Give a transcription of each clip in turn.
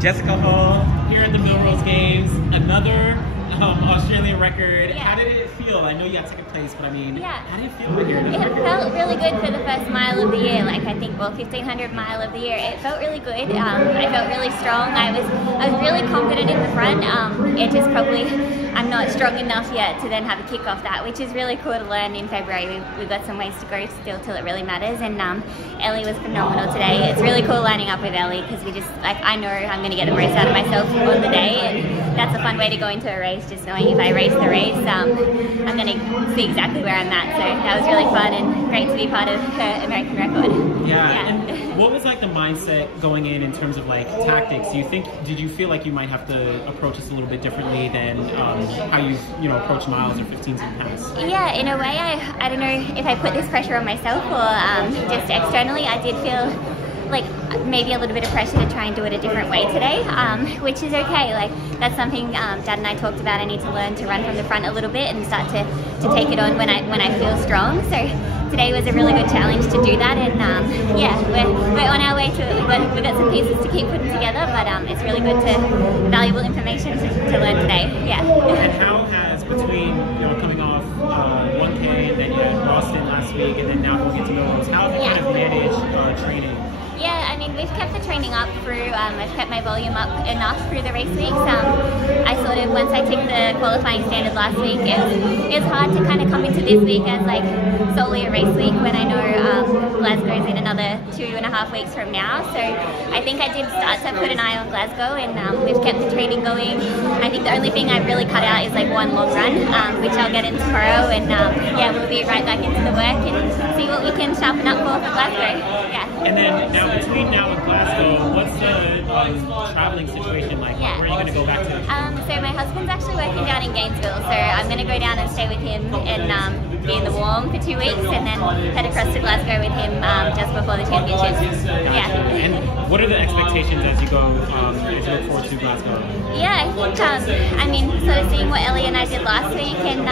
Jessica Hall here at the Millrose Games, another Australian record. Yeah. How did it feel? I know you got second place, but I mean, Yeah. how did it feel here? It felt really good for the first mile of the year, like I think, well, 1500 mile of the year. It felt really good. I felt really strong. I was really confident in the front. It just probably, I'm not strong enough yet to then have a kick off that, which is really cool to learn in February. We've got some ways to go still till it really matters, and Ellie was phenomenal today. It's really cool lining up with Ellie because we just, like, I know I'm going to get the most out of myself on the day, and that's a fun way to go into a race, just knowing if I race the race, I'm going to see exactly where I'm at. So that was really fun and great to be part of her American record. Yeah. And what was like the mindset going in terms of like tactics? Did you feel like you might have to approach this a little bit differently than how you approach miles or 15s in the past? Yeah, in a way, I don't know if I put this pressure on myself or just externally. I did feel like maybe a little bit of pressure to try and do it a different way today, which is okay. Like, that's something Dad and I talked about. I need to learn to run from the front a little bit and start to take it on when I feel strong. So today was a really good challenge to do that, and yeah, we're on our way to it. We've got some pieces to keep putting together, but it's really good valuable information to learn today. Yeah. And how has, between coming off 1K and then you had Boston last week and then now going into Millrose, how have you kind of managed training? Yeah, I mean, we've kept the training up through, I've kept my volume up enough through the race weeks. I sort of, once I took the qualifying standard last week, it was hard to kind of come into this week as like solely a race week when I know Glasgow's in another 2.5 weeks from now. So I think I did start to put an eye on Glasgow, and we've kept the training going. I think the only thing I've really cut out is like one long run, which I'll get in tomorrow, and yeah, we'll be right back into the work and see what we can sharpen up for Glasgow. Yeah. And then now between now and Glasgow, what's the traveling situation like? Yeah. Where are you going to go back to? So my husband's actually working down in Gainesville, so I'm going to go down and stay with him and be in the warm for 2 weeks, and then head across to Glasgow with him just before the championships. Yeah. And what are the expectations as you go, as you look forward to Glasgow? Yeah, I think, I mean, sort of seeing what Ellie and I did last week, and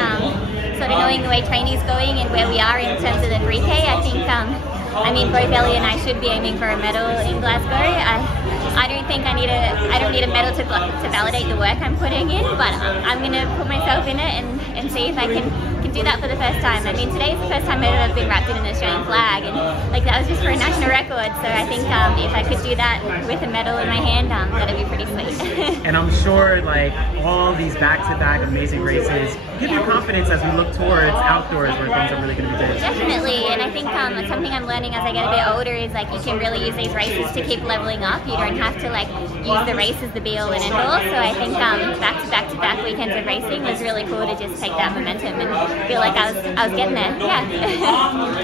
sort of knowing the way training's going and where we are in terms of the 3K, I think, I mean, both Ellie and I should be aiming for a medal in Glasgow. I don't think I don't need a medal to validate the work I'm putting in, but I'm going to put myself in it and see if I can do that for the first time. I mean, today's the first time I've ever been wrapped in an Australian flag, and like that was just for a national record. So I think if I could do that with a medal in my hand, that'd be pretty sweet. And I'm sure like all these back-to-back amazing races give you confidence as we look towards outdoors where things are really going to be big. Definitely, and I think something I'm learning as I get a bit older is like you can really use these races to keep leveling up. You don't have to like use the race as the be-all and end-all. So I think back-to-back weekends of racing was really cool to just take that momentum and feel like I was getting there. Yeah.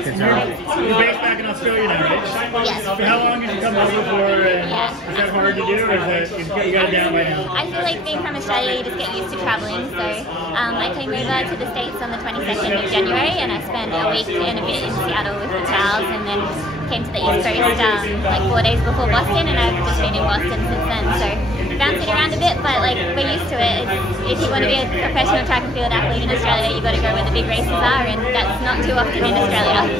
Good job. You're based back in Australia now, right? Yes. So how long did you come over for? Yeah. Is that hard to do, or is that you got it down by now? I feel like being from Australia, you just get used to traveling. So I came over to the States on the 22nd of January, and I spent a week and a bit in Seattle with the Charles, and then came to the East Coast like 4 days before Boston, and I've just been in Boston since then. So bouncing around a bit, but like we're used to it. If you want to be a professional track and field athlete in Australia, you've got to go where the big races are, and that's not too often in Australia.